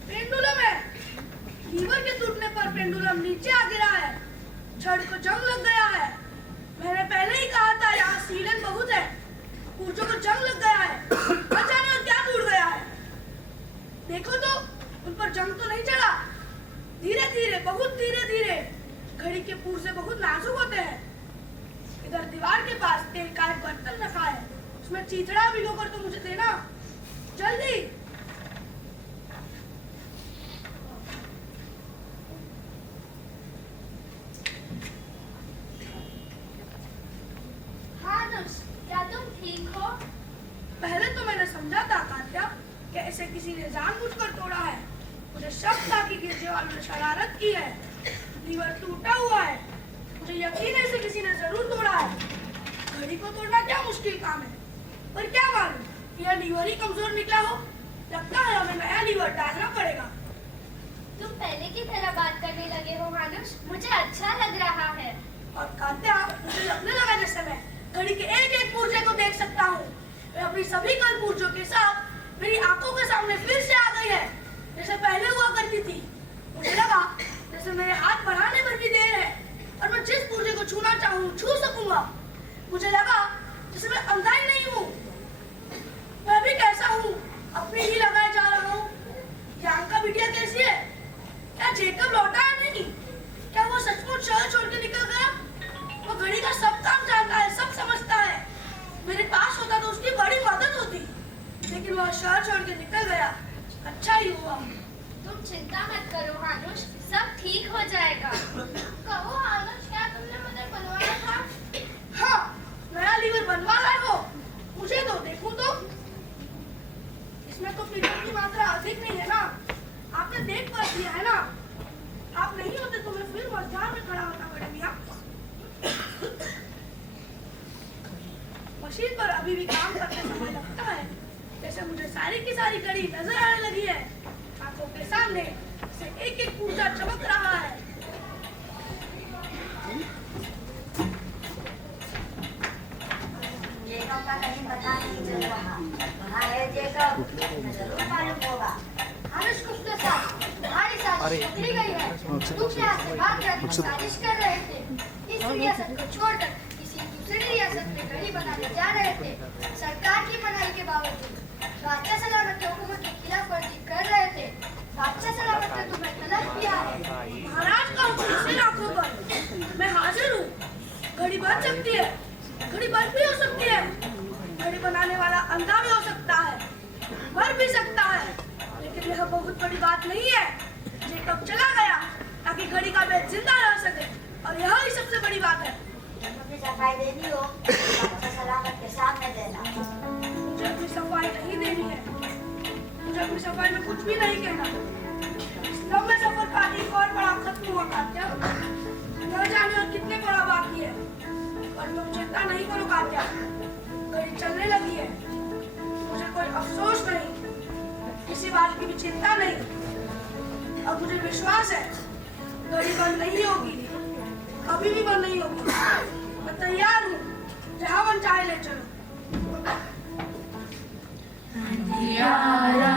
पेंडुलम है। लीवर के टूटने पर पेंडुलम नीचे आ गिरा है। छड़ को जंग लग गया है। मैंने पहले ही कहा था यहाँ सीलन बहुत है। पुर्जों को जंग लग गया है। न जाने और क्या टूट गया है। देखो तो, उन पर जंग तो नहीं चढ़ा। धीरे धीरे, बहुत धीरे धीरे। घड़ी के पुर्जे बहुत नाजुक होते हैं। इधर दीवार के पास तेल का एक बर्तन रखा है, उसमें चीथड़ा भिगोकर तो मुझे देना, जल्दी। हानुश, क्या तुम ठीक हो? पहले तो मैंने समझा था कात्या कि इसे किसी ने जानबूझकर तोड़ा है। मुझे शक था कि गिरजे वालों ने शरारत की है। लीवर टूटा हुआ है, मुझे यकीन है इसे किसी ने जरूर तोड़ा है। घड़ी को तोड़ना क्या मुश्किल काम है, पर क्या मालूम यह लीवर ही कमजोर निकला हो। लगता है हमें नया लीवर डालना पड़ेगा। तुम पहले की तरह बात करने लगे हो हानुश, मुझे अच्छा लग रहा है। और कात्या, मुझे लगने लगा जैसे मैं घड़ी के एक एक पुर्जे को देख सकता हूँ। मैं अपनी सभी कल पुर्जों के साथ मेरी आंखों के सामने फिर से आ गई है, जैसे पहले हुआ करती थी। मुझे लगा जैसे मेरे हाथ बढ़ाने पर भी देर है और मैं जिस पुर्जे को छूना चाहूँ छू सकूंगा। मुझे लगा जैसे मैं अंधा ही नहीं हूँ। मैं भी कैसा हूँ, अपने ही लगाए जा रहा हूँ। जान का बिटिया कैसी है? क्या जेकब लौटा है नहीं? क्या वो सचमुच शहर छोड़ के निकल गया? वो घड़ी का सब काम जानता है, सब समझता है। मेरे पास होता तो उसकी बड़ी मदद होती, लेकिन वह शहर छोड़ के निकल गया। अच्छा ही हुआ। तुम चिंता मत करो हानुश, सब ठीक हो जाएगा। कहो हानुश, क्या तुमने मुझे बनवाया था? हाँ, नया लीवर बनवा लाए हो। मुझे दो, देखूं तो। इसमें तो पीतल की मात्रा अधिक नहीं है ना? आपने देख पर दिया है ना? आप नहीं होते तो मैं फिर मध्याह्न में खड़ा होता बड़े मियां। मशीन पर अभी भी काम करते समय लगता है जैसे मुझे सारी की सारी घड़ी नजर आने लगी है। चमक रहा है। जेकब का कहीं पता नहीं चल रहा। कहाँ है जेकब? जरूर मालूम होगा। हानुश कुछ तो साथ तुम्हारी साजिश पकड़ी गई है। तुम यहाँ से भाग कर साजिश कर रहे थे। इस रियासत को छोड़कर किसी दूसरी रियासत में घड़ी बनाने जा रहे थे। सरकार की मनाही के बावजूद बादशाह सलामत की हुकूमत की खिलाफ वर्जी कर रहे थे। बादशाह सलामत ने तुम्हें तलब किया है। महाराज का हुक्म सिर आंखों पर। मैं हाजिर हूँ। घड़ी बन सकती है, घड़ी बंद भी हो सकती है, घड़ी बनाने वाला अंधा भी हो सकता है, मर भी सकता है, लेकिन यह बहुत बड़ी बात नहीं है। जेकब चला गया ताकि घड़ी का बेद जिंदा रह सके, और यह ही सबसे बड़ी बात है। जब अपनी सफाई देनी हो बादशाह सलामत के सामने देना। मुझे अपनी सफाई नहीं देनी है, मुझे अपनी सफाई में कुछ भी नहीं कहना। लंबे सफर का एक और बड़ा खत्म हुआ कात्या। न जाने और कितने बड़ा बाकी है, पर तुम चिंता नहीं करो कात्या। घड़ी चलने लगी है, मुझे कोई अफसोस नहीं, किसी बात की भी चिंता नहीं। अब मुझे विश्वास है घड़ी बंद नहीं होगी, कभी भी बंद नहीं होगी। मैं तैयार हूँ, जहाँ मन चाहे ले चलो। अंधियारा